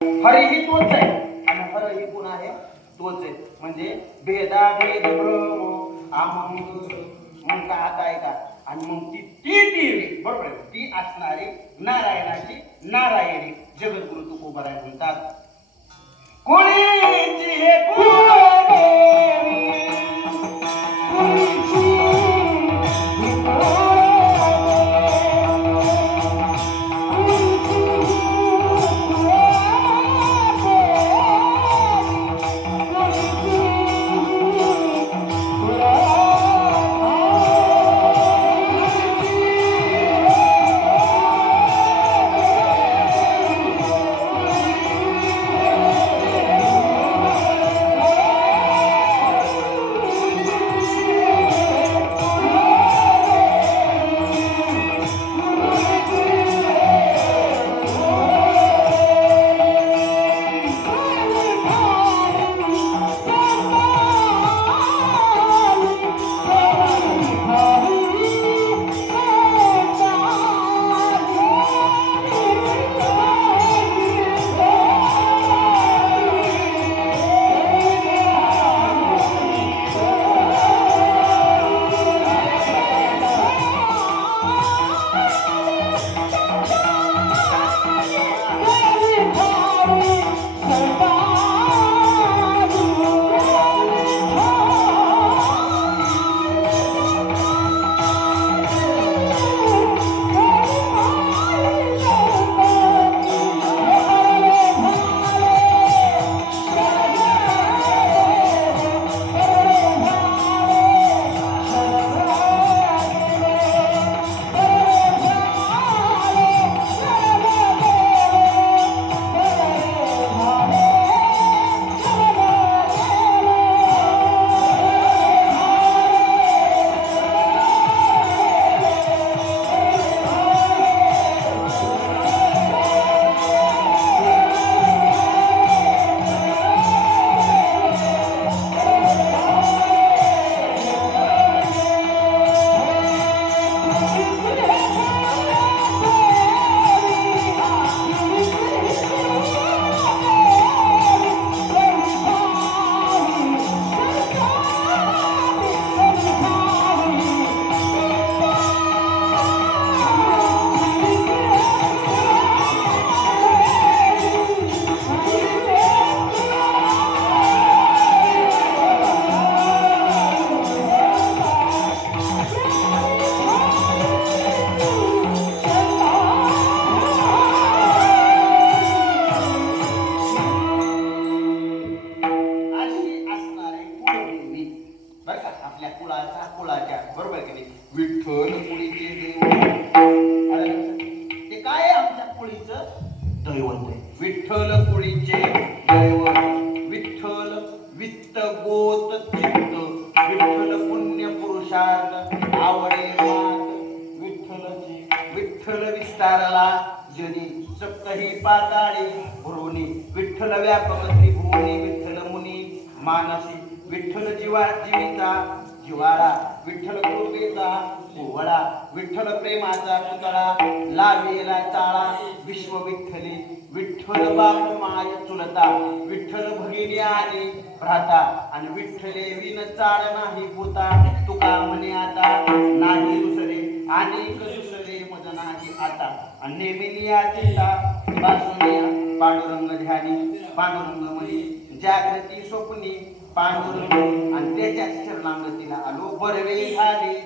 हरी ही तोच आहे आणि हर ही कोण आहे तोच आहे. म्हणजे भेदा भेद भ्रम अमंग मग का आता आहे का. आणि मग ती बरोबर आहे ती असणारी नारायणाची नारायणी जगद्गुरु तुकोबाराय म्हणतात. कोणीची हे विठ्ठल कुळीचे देव. ते काय आहे आमच्या कुळीचं दैवत आहे. विठ्ठल कुळीचे दैवत. विठ्ठल वित्त गोत चित्त. विठ्ठल पुण्य पुरुषार्थ आवडे मात. विठ्ठलची विठ्ठल विस्तारला जनी सप्तही पाताळी भ्रुवनी. विठ्ठल व्यापक त्रिभुवनी. विठ्ठल मुनी मानसी. विठ्ठल जीविता जिवाळा. विठ्ठल कृपेचा ओवळा. विठ्ठल प्रेमाचा पुतळा लावेला चाळा. विश्व विठ्ठली. विठ्ठल बाप माय चुलता. विठ्ठल भगिनी आणि भ्राता. आणि विठ्ठले विन चाळ नाही पोता. तुका म्हणे आता नाही दुसरे अनेक दुसरे मज नाही आता. आणि नेमिलिया चिंता बासुनिया पांडुरंग ध्यानी. पांडुरंग म्हणी जागृती स्वप्नी पांडुरंग. आणि त्याच्याच चरणांगतीला आलो बरवे झाले.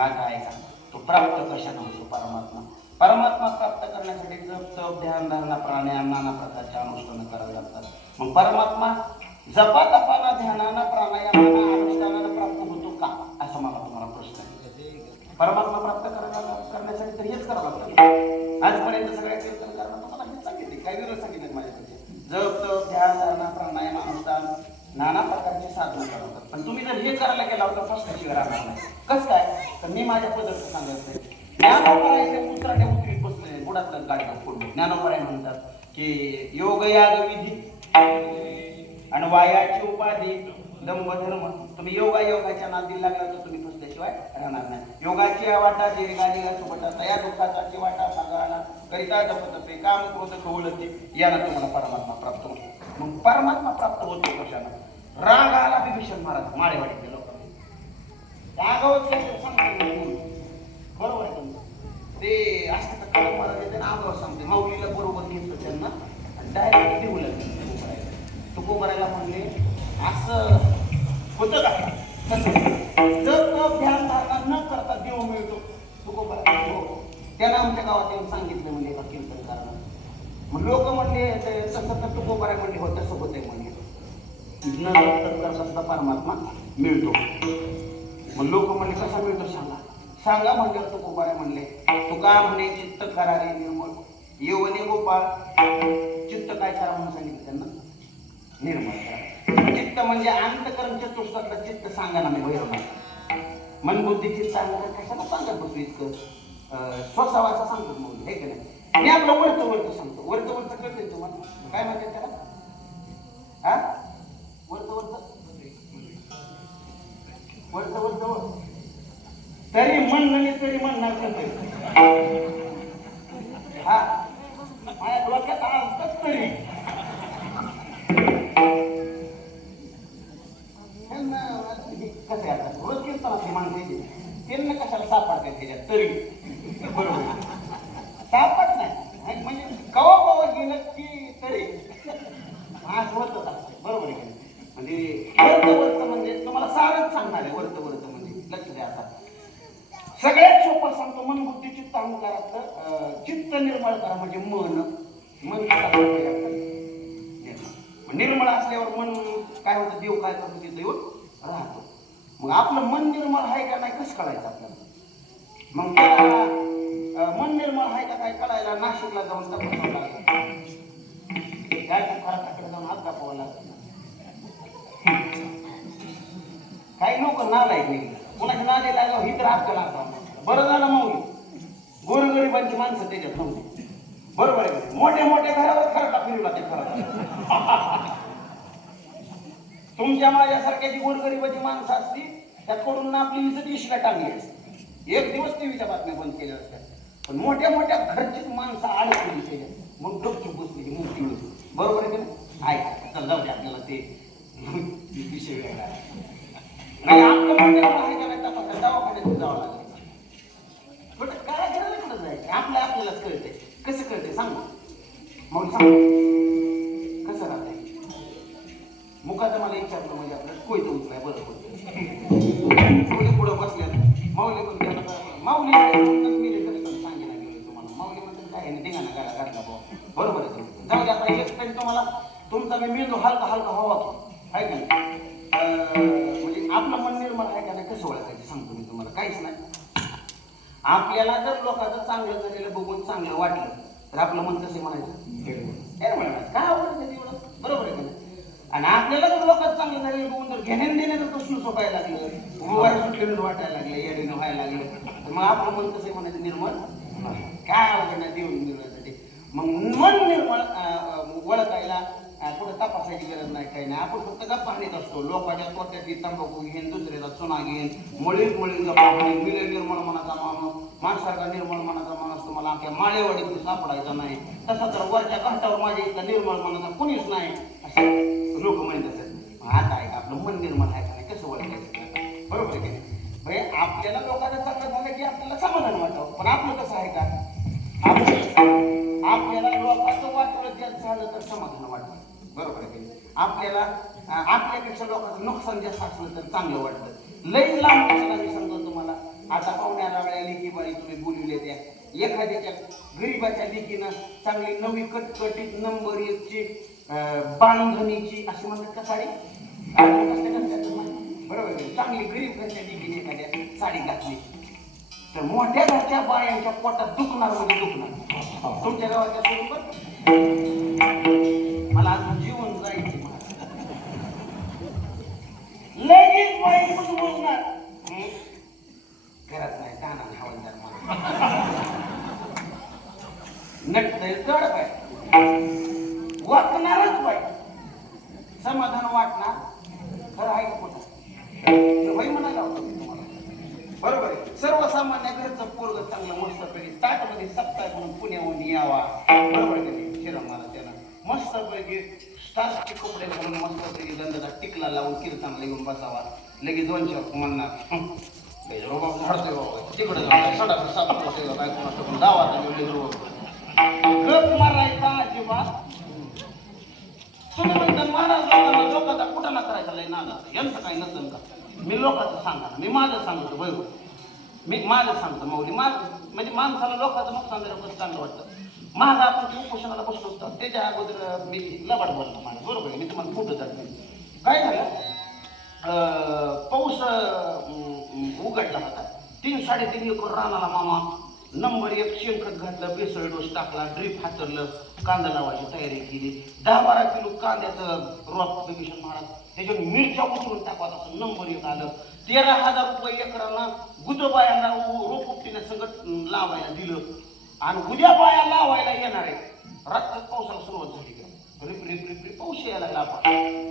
आता ऐका, तो प्राप्त कशाने होतो परमात्मा? परमात्मा प्राप्त करण्यासाठी जप तप ध्यान धारणा प्राणायाम नाना प्रकारचे अनुष्ठान करावे लागतात. मग परमात्मा जपा तपाना ध्यानाना प्राणायामाना अनुष्ठानानं प्राप्त होतो का, असा मला तुम्हाला प्रश्न आहे. परमात्मा प्राप्त करण्यासाठी तर हेच करावं लागतं. आजपर्यंत सगळ्या कीर्तन करणं तुम्हाला हेच सांगितले, काही वेगळं सांगितलं माझ्याकडे. जप तप ध्यान धारणा प्राणायाम अनुष्ठान नाना प्रकारचे साधन करतात. पण तुम्ही जर हे करायला गेला होता फसल्याशिवाय राहणार नाही. कसं काय? तर मी माझ्या पद्धतीने सांगायचं, ज्ञानोबराय उतराट्या उतरीत बसले बुडातलं गाडीला फोडून. ज्ञानोबराय म्हणतात की योग याग विधी आणि वायाची उपाधी दंभ धर्म. तुम्ही योगाच्या नादी लागला तर तुम्ही फसल्याशिवाय राहणार नाही. योगाची वाटा जे गाली सोबत या दुःखाचा वाटा सागराला करिता जपतपे काम क्रोध कवळते, याला तुम्हाला परमात्मा प्राप्त होतो. मग परमात्मा प्राप्त होतो कशाला? राग आला विभीषण महाराज माळेवाडीतल्या लोकांना बरोबर आहे तुमचं ते असं कळम महाराज येते ना आगावर सांगते. माऊलीला बरोबर घेतलं त्यांना आणि डायरेक्ट देऊला तुकोबरायला म्हणले असं होतं का? जर तो ध्यान धारणा न करता देव मिळतो तुकोबरायला हो. त्यानं आमच्या गावात येऊन सांगितलं म्हणजे एका कीर्तन करणं. मग लोक म्हणले तसं तर तुकोबराय म्हणले हो तसं होतंय म्हणले न करता सुद्धा परमात्मा मिळतो. मग लोक म्हणले कसा मिळतो सांगा म्हणजे तुकोबराय म्हणले तुका म्हणे चित्त करा रे निर्मळ येवने गोपाळ. चित्त काय करा म्हणून सांगितलं त्यांना? निर्मळ करा. चित्त म्हणजे अंतकरण चतुष्टातलं चित्त सांगा ना मी भैरवणार. मन बुद्धी चित्त अंतर कशाला सांगत बसू इतकं स्वसावाचं सांगतो मग हे की नाही. मी आपलं वरचं सांगतो. वरचं कळतंय तुम्हाला काय म्हणतात त्याला? हा वरचं तरी म्हणलं तरी म्हणणार हा माझ्या डोक्यात आलं तरी कसं आहे आता रोज कीर्तनाची माणसं त्यांना कशाला सापडतात त्याच्यात तरी बरोबर सापड नाही म्हणजे कवा गेलं की तरी आज होतच असते बरोबर आहे. म्हणजे वरचं म्हणजे तुम्हाला सारच सांगणार आहे. वरचं म्हणजे लक्ष द्या. आता सगळ्यात सोपं सांगतो. मन बुद्धी चित्त अहंकारातलं चित्त निर्मळ करा म्हणजे मन निर्मळ असल्यावर मन काय होतं देव काय करतो तिथं येऊन राहतो. मग आपलं मन निर्मळ आहे का नाही कसं कळायचं आपल्याला? मग त्याला मन निर्मळ आहे का काय कळायला नाशिकला जाऊन तपासावं लागलं. काय खराकडे जाऊन हात दाखवावं लागलं. काही लोक नालायक नाही कुणाच्या नाले लागल्यावर ही तर हात केला. बरं झालं माऊली गोरगरिबांची माणसं त्याच्यात नव्हती बरोबर आहे. मोठ्या घरावर खरटा फिरला ते खरं. तुमच्या माझ्यासारख्या जी गोरगरिबाची माणसं असती त्याकडून आपली इज्जत इशला टांगली असते. एक दिवस टीव्हीच्या बातम्या बंद केल्या असत्या. पण मोठ्या घरची माणसं अडकली त्याच्यात मग डोक्यात बसली मोठी होती बरोबर आहे का? ऐका जाऊ दे आपल्याला ते विषय वेगळा नाही. आपलं म्हणजे आहे का नाही तपासा दवाखान्यात जावं लागलं. काय करायला कुठं जायचं आपल्यालाच कळते. कसं कळते सांग मग सांग कसं राहतंय. मुखाचं मला विचारलं म्हणजे आपल्याला कोयतं उचलाय बरं पडतं. पुढं बसल्या माऊली पण त्याला माऊली सांगितलं गेलं तुम्हाला. माऊली म्हणतात काय नाही धिंगाणा गाडा घातला भाऊ बरोबर आहे. जाऊ दे आता एक तरी तुम्हाला तुमचा मी मेंदू हलका हवा आहे का नाही. म्हणजे आपलं मन निर्मळ आहे का नाही कसं ओळखायचं सांगतो मी तुम्हाला. काहीच नाही. आपल्याला जर लोकांचं चांगलं झालेलं बघून चांगलं वाटलं तर आपलं मन कसं म्हणायचं काय आवडतं तेवढं बरोबर आहे का नाही. आणि आपल्याला जर लोकांचं चांगलं झालेलं बघून जर घेण्यान देण्याचं प्रश्न सोपायला लागलं उभार सुटलेलं वाटायला लागलं येडीनं व्हायला लागलं तर मग आपलं मन कसं म्हणायचं निर्मळ काय आवडत नाही देऊन निर्मळसाठी. मग मन निर्मळ ओळखायला कुठं तपासायची गरज नाही काही नाही. आपण फक्त गप्पा हाणीत असतो. लोकांच्या तोट्याची तंबाखू घेईन दुसऱ्याचा चुना घेईन मुळीत गप्पा हाणीन. मिले निर्मळ मनाचा माणसारखा निर्मळ मनाचा माणूस तुम्हाला आपल्या माळेवाडीत सापडायचा नाही. तसा तर वरच्या काठावर माझ्या इथं निर्मळ मनाचा कुणीच नाही असं लोक म्हणत असतात. आता आहे का आपलं मन निर्मळ आहे का नाही कसं ओळखायचं बरोबर आहे की नाही. आपल्याला लोकांचं चांगलं झालं की आपल्याला समाधान वाटावं. पण आपलं कसं आहे का आपल्याला लोकांचं वाटलं जास्त झालं तर समाधान वाटतं बरोबर आहे. आपल्याला आपल्यापेक्षा लोकांचं नुकसान जास्त असलं तर चांगलं वाटतं. लई लांब मी सांगतो तुम्हाला आता पाहुण्याला वेळा लेखी बाळी तुम्ही बोलवले त्या एखाद्याच्या गरीबाच्या लेखीनं चांगली नवी कटकटीत नंबर 1 ची बांधणीची अशी म्हणतात का साडी बरोबर चांगली गरीब घरच्या लेखीने एखाद्या साडी घातली तर मोठ्या घरच्या बायांच्या पोटात दुखणार म्हणजे दुखणार तुमच्या गावाच्या स्वरूपात मला अजून जीवन जायचे लगेच बाई पण बोलणार घरात नाही काना हवालदार नटतय चढ बाय वाटणारच बाई समाधान वाटणार खरं आहे का खोटं बाई म्हणायला होतं तुम्हाला बरोबर आहे सर्वसामान्य घरचं पोरग चांगलं मस्तपैकी ताटमध्ये सप्ताह म्हणून पुण्याहून यावा बरोबर आहे शिरमाला त्याला मस्तपैकी स्टार्सचे कपडे घालून मस्तपैकी गंधाचा टिकला लावून कीर्तनाला येऊन बसावा लगेच 2 शब्द म्हणणार झाडतोय बाबा तिकडे गप मारायचा अजिबात तुम्ही म्हणता महाराज लोकांचा कुठं ना करायचा लय नादा यांचं काही नसेल का मी लोकांचं सांगा मी माझं सांगतो बघ मी माझं सांगतो माऊली म्हणजे माणसाला लोकांचं नुकसान झालं कसं चांगलं वाटतं माझा आपण उपोषणाला बसलो होतो त्याच्या अगोदर मी लबाड बोलतो माझं बरोबर आहे मी तुम्हाला फोटो दाखवेन काय झालं पाऊस उघडला होता 3-3.5 एकर रानाला मामा नंबर 1 शेणखत घातलं बेसळ डोस टाकला ड्रीप हातरलं कांदा लावायची तयारी केली 10-12 किलो कांद्याचं रॉक कमिशन महाराज त्याच्यावर मिरच्या उचलून टाकत असं नंबर 1 आलं 13,000 रुपये एकरांना गुजबायांना रोप उपटीने सगळं लावायला दिलं आणि उद्या बाया लावायला येणार आहे रात्री पावसाला सुरुवात झाली रिप रिप रिप रिप पाऊस यायला लागला आपण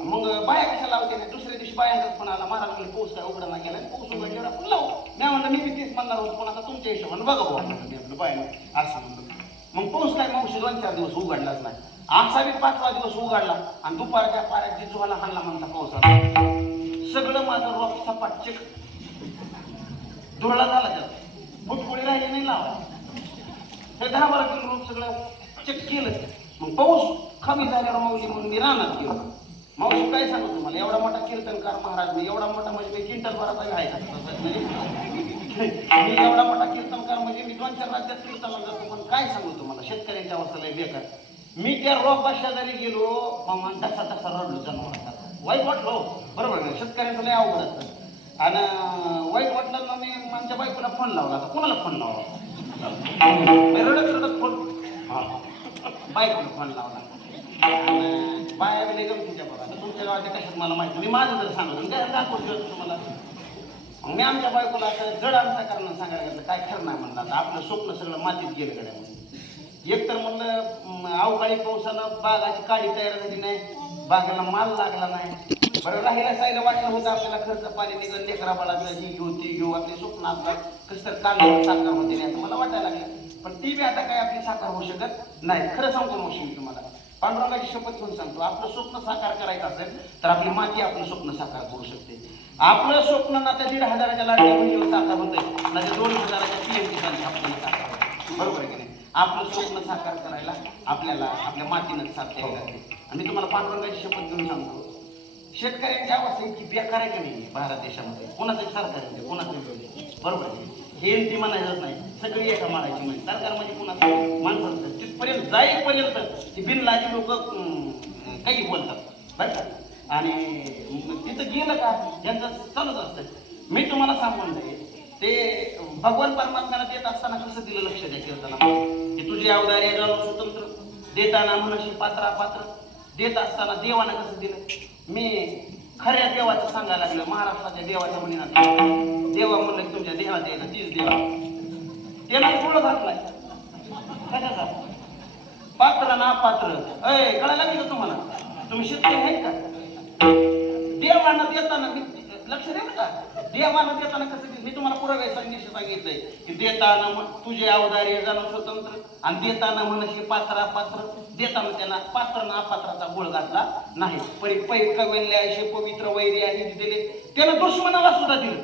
मग बाया कशा लावते दुसऱ्या दिवशी बायांचाच पण आला महाराज पाऊस काय उघडा गेला पाऊस उघडल्यावर आपण लावू मी म्हणलं मी तेच म्हणणार होतो पण आता तुमच्या हिशोबाने बघा भाऊ मी आपलं बाया असं म्हणलं मग पाऊस काय मावशी 2-4 दिवस उघडलाच नाही असा बी 5वा दिवस उघडला आणि दुपारच्या पाऱ्यात जिजवाला हाणला म्हणता पावसाला सगळं माझं रोप सपाट चिक धुरळा झाला त्याला फुटफुडी राहिली नाही लावा हे 10-12 किलो रोप सगळं चेक केलं मग पाऊस कमी झाल्यावर माऊली म्हणून मी रानात गेलो माऊली काय सांगू तुम्हाला एवढा मोठा कीर्तनकार महाराज मी एवढा मोठा म्हणजे मी क्विंटल भराचा आहे मी एवढा मोठा कीर्तनकार म्हणजे मी 2-4 राज्यात कीर्तनाला जातो पण काय सांगू तुम्हाला शेतकऱ्यांच्या अवस्थेला बेकार मी त्या रोपा शेजारी गेलो मग तसा रडलो जनावरांचा वाईट वाटलो बरोबर ना शेतकऱ्यांचं लय अवघड असतं आणि वाईट वाटलं ना मी आमच्या बायकोला फोन लावला आता कोणाला फोन लावला रडत फोन बायकोला फोन लावला बाया बी गमतीच्या बघा तुमच्या गावाच्या कशात मला माहिती मी माझं जर सांगतो दाखवतो तुम्हाला मी आमच्या बायकोला असं जड अंतर करणं सांगायला गेलं काय खरं नाही म्हणलं आता आपलं स्वप्न सगळं मातीत गेलं गड्या म्हणून एक तर म्हणलं अवकाळी पावसानं बागाची काळी तयार झाली नाही बागेला माल लागला नाही बरं राहिला सायला वाटलं होतं आपल्याला खर्च पाणी निघून लेकरा बाळाचं ही घेऊ ती घेऊ आपले स्वप्न आपलं कसं तर कांद्यावर साकार होते नाही असं मला वाटायला लागलं पण ती बी आता काय आपली साकार होऊ शकत नाही खरं सांगतो मावशी मी तुम्हाला पांडुरंगाची शपथ घेऊन सांगतो आपलं स्वप्न साकार करायचं असेल तर आपली माती आपलं स्वप्न साकार करू शकते आपलं स्वप्न ना त्या 1,500च्या लाडक्या बहिणीवर साकार होतंय ना त्या 2,000च्या पीएमची आपल्याला साकार होतं बरोबर आहे की नाही आपलं स्वप्न साकार करायला आपल्याला आपल्या मातीनंच साथ द्यावी लागते आणि मी तुम्हाला पांडुरंगाची शपथ घेऊन सांगतो शेतकऱ्यांची अवस्था इतकी बेकार आहे की नाही भारत देशामध्ये कोणाचं सरकार येते कोणाचं बरोबर आहे हे ती म्हणायचंच नाही सगळी एका मारायची नाही सरकार म्हणजे कोणाचं माणसाचं तिथपर्यंत जाईपर्यंत ती बिनलाजी लोक काही बोलतात बरं का आणि तिथं गेलं का ज्यांचं चालूच असतं मी तुम्हाला सांगून ते भगवान परमात्म्याला देत असताना कसं दिलं लक्ष द्या कीर्तनाला की तुझे अवदार्य जाणून स्वतंत्र देताना म्हणशी पात्र देत असताना देवानं कसं दिलं मी खऱ्या देवाचं सांगायला लागलं महाराष्ट्राच्या देवाच्या म्हणून देवा म्हणलं की तुमच्या देवात यायला तीच देवा त्याला थोडं घातलाय कशाचा पात्र ना पात्र कळायला लागलं तुम्हाला तुम्ही शेतकरी आहेत का देवानं देताना लक्ष द्या का देवानं देताना कसं मी तुम्हाला पुरावे सांगितलंय की देताना तुझे अवदार्य जाणं स्वतंत्र आणि देताना म्हणशी पात्र देताना त्यांना पात्र ना अपात्राचा गोळ घातला नाही कवल्य असे पवित्र वैरी आहे दिले त्याला दुश्मनाला सुद्धा दिलं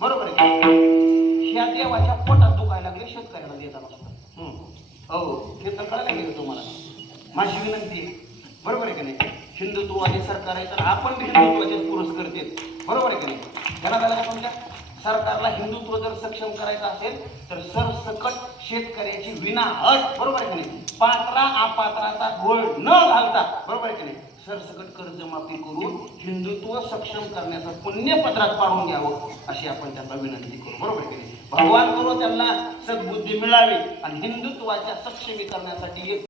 बरोबर आहे ह्या देवाच्या पोटात दुखायला लागले शेतकऱ्याला देताना सुद्धा हो हे तर कळायला गेलं तुम्हाला माझी विनंती बरोबर आहे की नाही हिंदुत्ववादी सरकार आहे तर आपण हिंदुत्वाचे पुरस्कार देत बरोबर आहे की नाही त्यांना झालं का तुमच्या सरकारला हिंदुत्व जर सक्षम करायचं असेल तर सरसकट शेतकऱ्याची विना अट, बरोबर आहे की नाही, पात्रा अपात्राचा घोळ न घालता, बरोबर आहे की नाही, सरसकट कर्जमाफी करून हिंदुत्व सक्षम करण्याचं पुण्यपत्रात पाडून घ्यावं अशी आपण त्यांना विनंती करू, बरोबर आहे की नाही. भगवान करो त्यांना सद्बुद्धी मिळावी आणि हिंदुत्वाच्या सक्षमीकरणासाठी